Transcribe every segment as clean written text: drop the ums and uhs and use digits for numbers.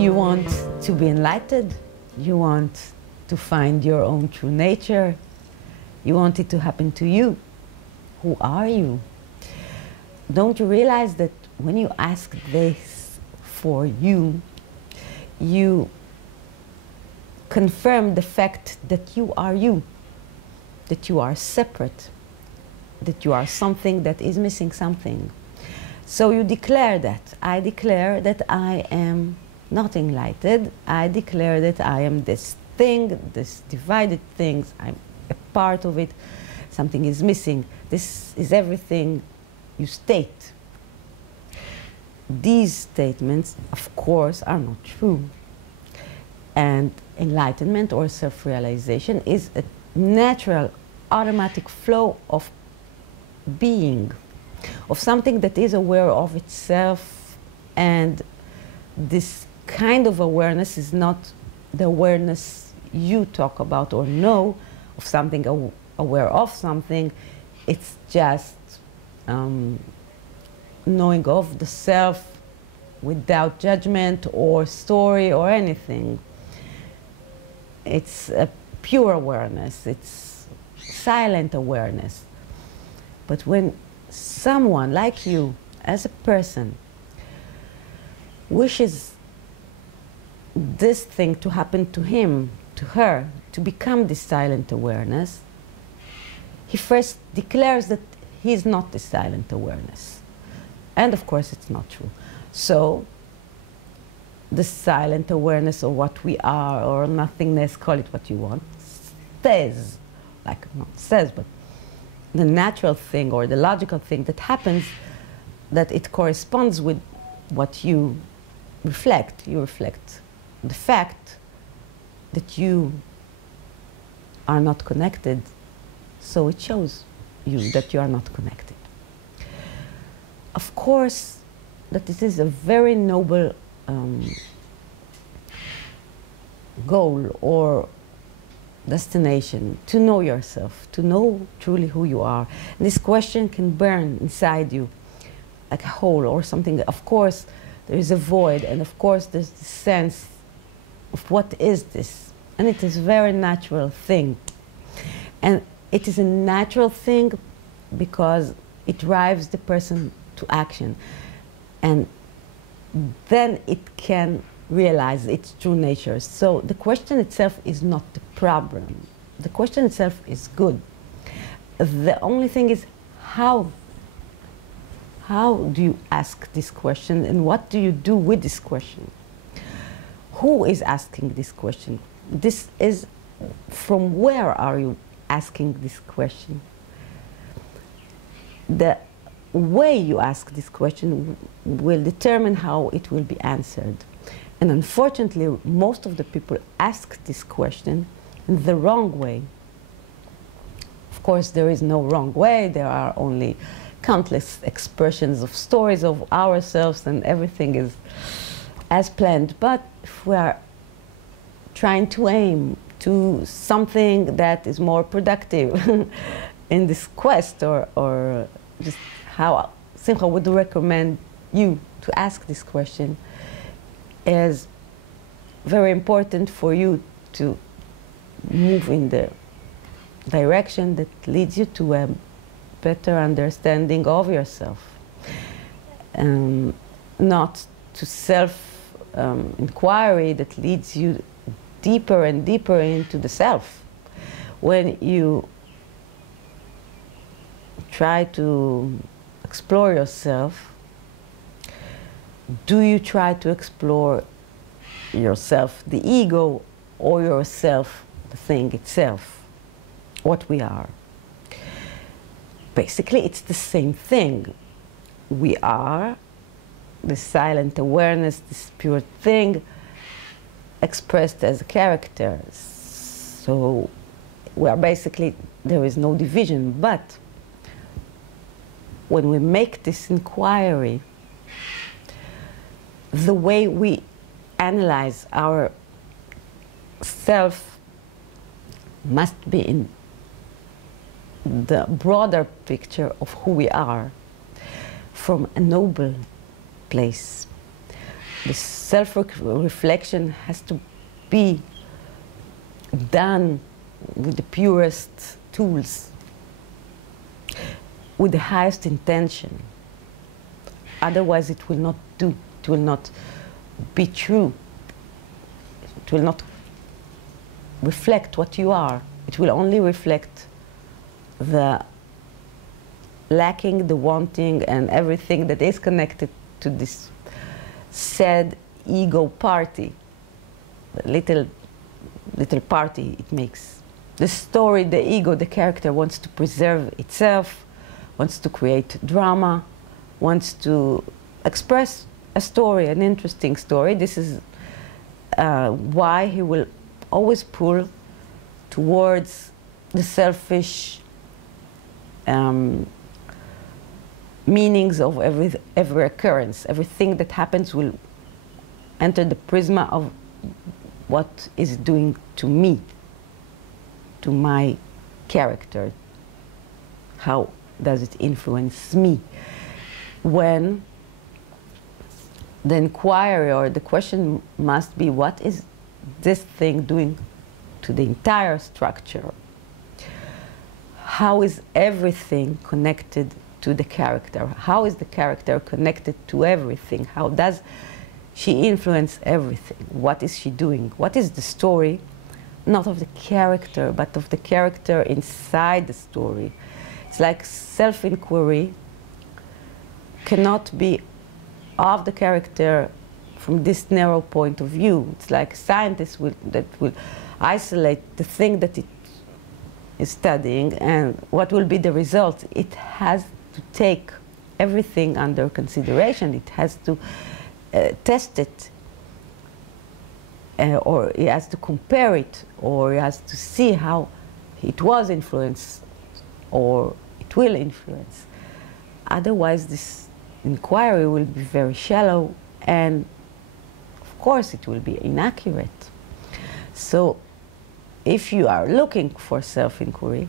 You want to be enlightened. You want to find your own true nature. You want it to happen to you. Who are you? Don't you realize that when you ask this for you, you confirm the fact that you are you, that you are separate, that you are something that is missing something. So you declare that. I declare that I am not enlightened. I declare that I am this thing, this divided things. I'm a part of it. Something is missing. This is everything you state. These statements, of course, are not true. And enlightenment or self-realization is a natural, automatic flow of being, of something that is aware of itself. And this kind of awareness is not the awareness you talk about or know of something, aware of something. It's just knowing of the self without judgment or story or anything. It's a pure awareness. It's silent awareness. But when someone like you, as a person, wishes this thing to happen to him, to her, to become this silent awareness, he first declares that he is not this silent awareness. And of course it's not true. So the silent awareness, or what we are, or nothingness, call it what you want, says, like not says, but the natural thing or the logical thing that happens, that it corresponds with what you reflect. You reflect the fact that you are not connected, so it shows you that you are not connected. Of course, that this is a very noble goal or destination, to know yourself, to know truly who you are. And this question can burn inside you like a hole or something. Of course, there is a void, and of course there's the sense of what is this. And it is a very natural thing. And it is a natural thing because it drives the person to action. And then it can realize its true nature. So the question itself is not the problem. The question itself is good. The only thing is how do you ask this question, and what do you do with this question? Who is asking this question? This is, from where are you asking this question? The way you ask this question will determine how it will be answered. And unfortunately, most of the people ask this question in the wrong way. Of course, there is no wrong way. There are only countless expressions of stories of ourselves, and everything is as planned. But if we are trying to aim to something that is more productive in this quest, or just how Simcha would recommend you to ask this question, is very important for you to move in the direction that leads you to a better understanding of yourself, not to self-inquiry that leads you deeper and deeper into the self. When you try to explore yourself, do you try to explore yourself, the ego, or yourself, the thing itself, what we are? Basically, it's the same thing. We are the silent awareness, this pure thing, expressed as a character. So we are basically, there is no division. But when we make this inquiry, the way we analyze our self must be in the broader picture of who we are, from a noble place, the self-reflection has to be done with the purest tools, with the highest intention. Otherwise it will not do, it will not be true, it will not reflect what you are. It will only reflect the lacking, the wanting, and everything that is connected to this sad ego party, the little party it makes. The story, the ego, the character wants to preserve itself, wants to create drama, wants to express a story, an interesting story. This is why he will always pull towards the selfish meanings of every occurrence. Everything that happens will enter the prisma of what is it doing to me, to my character. How does it influence me? When the inquiry or the question must be, what is this thing doing to the entire structure? How is everything connected to the character? How is the character connected to everything? How does she influence everything? What is she doing? What is the story, not of the character, but of the character inside the story? It's like self-inquiry cannot be of the character from this narrow point of view. It's like scientists that will isolate the thing that it is studying, and what will be the result. It has to take everything under consideration. It has to test it, or it has to compare it, or it has to see how it was influenced, or it will influence. Otherwise, this inquiry will be very shallow, and of course it will be inaccurate. So if you are looking for self-inquiry, you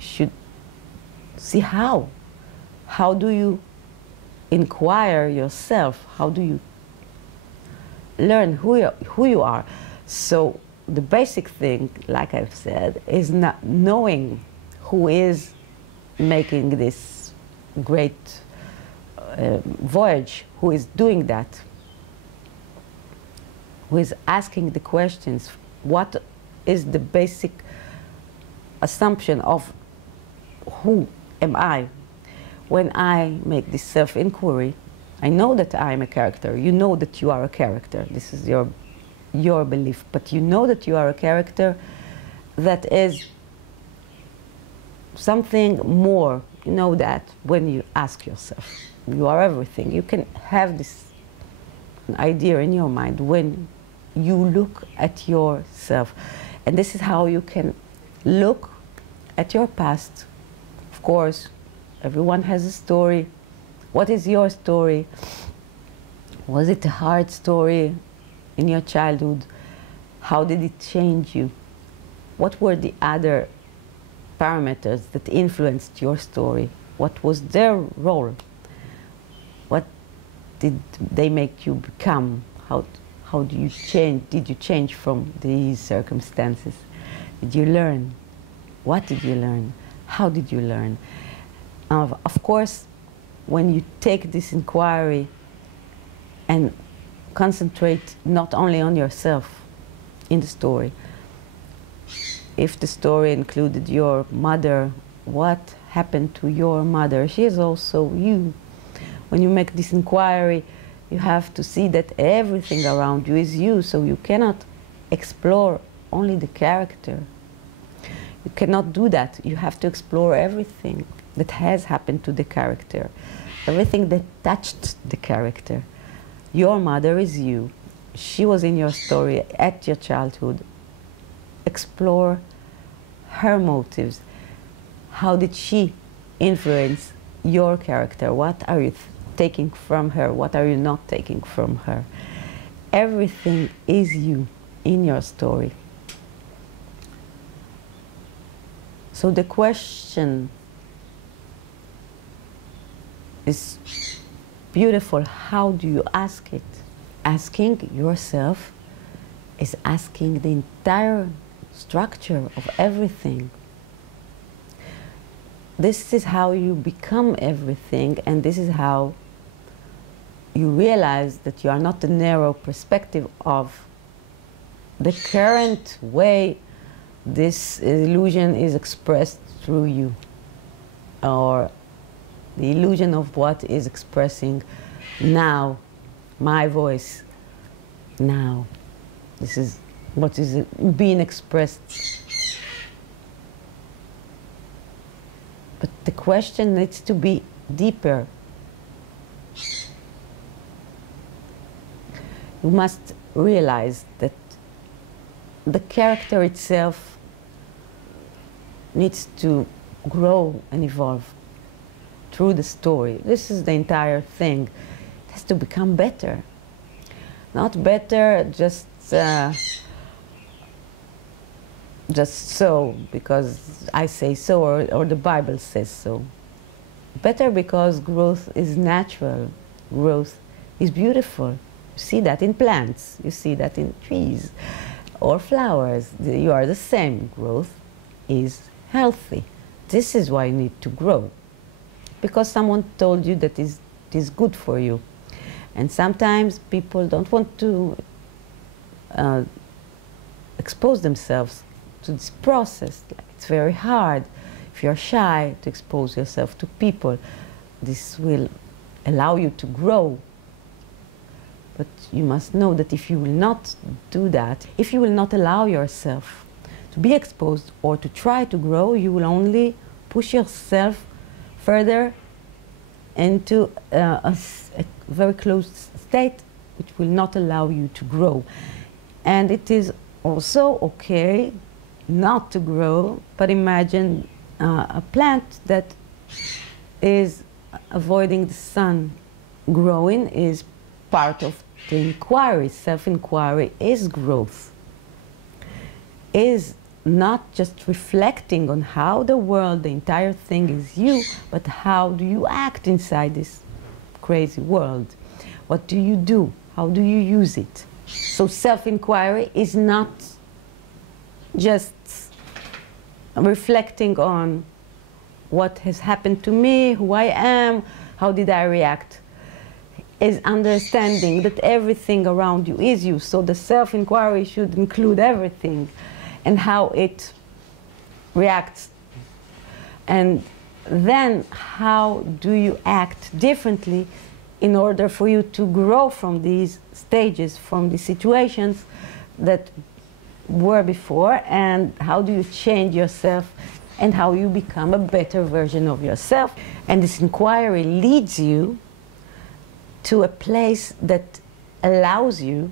should see how. How do you inquire yourself? How do you learn who you are? So the basic thing, like I've said, is not knowing who is making this great voyage, who is doing that, who is asking the questions. What is the basic assumption of who am I? When I make this self-inquiry, I know that I am a character. You know that you are a character. This is your belief. But you know that you are a character that is something more. You know that when you ask yourself. You are everything. You can have this idea in your mind when you look at yourself. And this is how you can look at your past. Of course, everyone has a story. What is your story? Was it a hard story in your childhood? How did it change you? What were the other parameters that influenced your story? What was their role? What did they make you become? How do you change? Did you change from these circumstances? Did you learn? What did you learn? How did you learn? Of course, when you take this inquiry and concentrate not only on yourself in the story, if the story included your mother, what happened to your mother? She is also you. When you make this inquiry, you have to see that everything around you is you, so you cannot explore only the character. You cannot do that. You have to explore everything that has happened to the character, everything that touched the character. Your mother is you. She was in your story at your childhood. Explore her motives. How did she influence your character? What are you taking from her? What are you not taking from her? Everything is you in your story. So the question is beautiful. How do you ask it? asking yourself is asking the entire structure of everything. This is how you become everything, and this is how you realize that you are not the narrow perspective of the current way this illusion is expressed through you, or the illusion of what is expressing now, my voice now. This is what is being expressed. But the question needs to be deeper. You must realize that the character itself needs to grow and evolve through the story. This is the entire thing. It has to become better. Not better just so because I say so, or the Bible says so. Better because growth is natural. Growth is beautiful. You see that in plants. You see that in trees or flowers. You are the same. Growth is healthy. This is why you need to grow. Because someone told you that it is good for you. And sometimes people don't want to expose themselves to this process. It's very hard. If you're shy to expose yourself to people, this will allow you to grow. But you must know that if you will not do that, if you will not allow yourself to be exposed or to try to grow, you will only push yourself further into a very closed state, which will not allow you to grow. And it is also okay not to grow, but imagine a plant that is avoiding the sun. Growing is part of the inquiry. Self-inquiry is growth. Is not just reflecting on how the world, the entire thing is you, but how do you act inside this crazy world? What do you do? How do you use it? So self-inquiry is not just reflecting on what has happened to me, who I am, how did I react. Is understanding that everything around you is you. So the self-inquiry should include everything and how it reacts. And then how do you act differently in order for you to grow from these stages, from the situations that were before, and how do you change yourself and how you become a better version of yourself. And this inquiry leads you to a place that allows you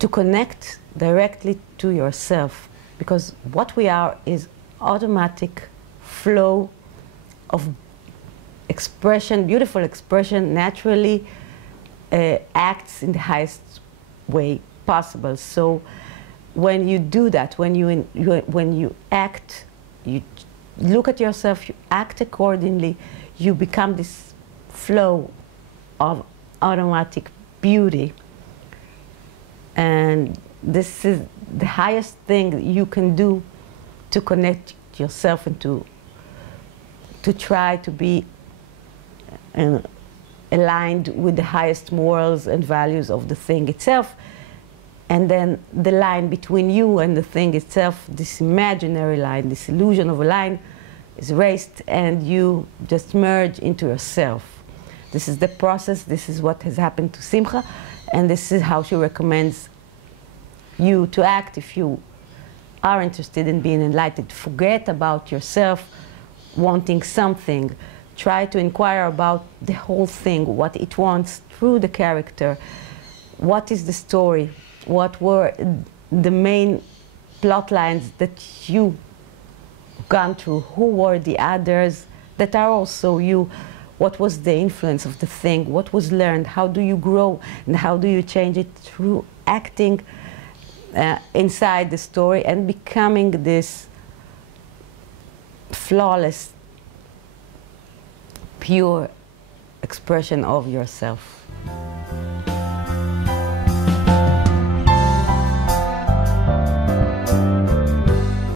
to connect directly to yourself, because what we are is automatic flow of expression, beautiful expression, naturally acts in the highest way possible. So when you do that, when you act, you look at yourself, you act accordingly, you become this flow of automatic beauty. And this is the highest thing you can do to connect yourself and to try to be aligned with the highest morals and values of the thing itself. And then the line between you and the thing itself, this imaginary line, this illusion of a line, is erased, and you just merge into yourself. This is the process. This is what has happened to Simcha, and this is how she recommends you to act if you are interested in being enlightened. Forget about yourself wanting something. Try to inquire about the whole thing, what it wants through the character. What is the story? What were the main plot lines that you gone through? Who were the others that are also you? What was the influence of the thing? What was learned? How do you grow? And how do you change it through acting inside the story and becoming this flawless, pure expression of yourself? Bye.